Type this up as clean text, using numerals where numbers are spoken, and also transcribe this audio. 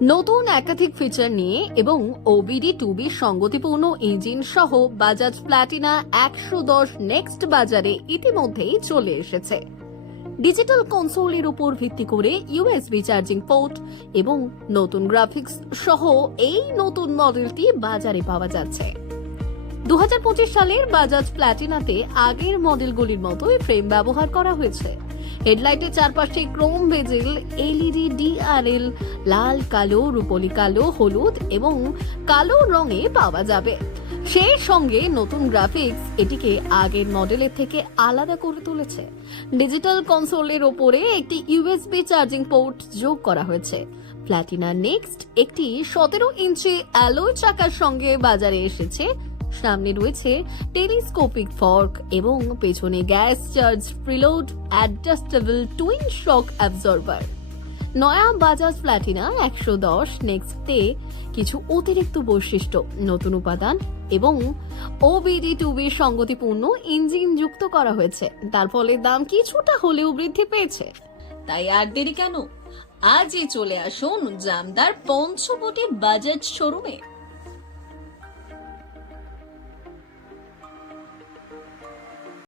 নতুন একাধিক ফিচার নিয়ে এবং ওবিডি টুবির সঙ্গতিপূর্ণ ইঞ্জিন সহ বাজাজ প্লাটিনা 110 নেক্সট বাজারে ইতিমধ্যেই চলে এসেছে। ডিজিটাল কনসোলের উপর ভিত্তি করে ইউএসবি চার্জিং পোর্ট এবং নতুন গ্রাফিক্স সহ এই নতুন মডেলটি বাজারে পাওয়া যাচ্ছে। 2025 সালের বাজাজ প্লাটিনাতে আগের মডেলগুলির মতোই ফ্রেম ব্যবহার করা হয়েছে। হেডলাইটের চারপাশে ক্রোম বেজেল, এলইডি ডিআরএল, লাল, কালো, রূপলি কালো, হলুদ এবং কালো রঙে পাওয়া যাবে। সেই সঙ্গে নতুন গ্রাফিক্স এটিকে আগের মডেলের থেকে আলাদা করে তুলেছে। ডিজিটাল কনসোলের ওপরে একটি ইউএসবি চার্জিং পোর্ট যোগ করা হয়েছে। প্লাটিনা নেক্সট একটি 17 ইঞ্চি অ্যালয় চাকার সঙ্গে বাজারে এসেছে। সামনে রয়েছে টেলিস্কোপিক ফর্ক এবং পেছনে gas charge preload adjustable twin shock absorber. নয়া বাজাজ প্লাটিনা 110 নেক্সটে কিছু অতিরিক্ত বৈশিষ্ট্য, নতুন উপাদান এবং ওবিডি টুবির সঙ্গতিপূর্ণ ইঞ্জিন যুক্ত করা হয়েছে। তার ফলে দাম কিছুটা হলেও বৃদ্ধি পেয়েছে। তাই আর দেরি কেন, আজই চলে আসুন জামদার পঞ্চবটি বাজাজ শোরুমে।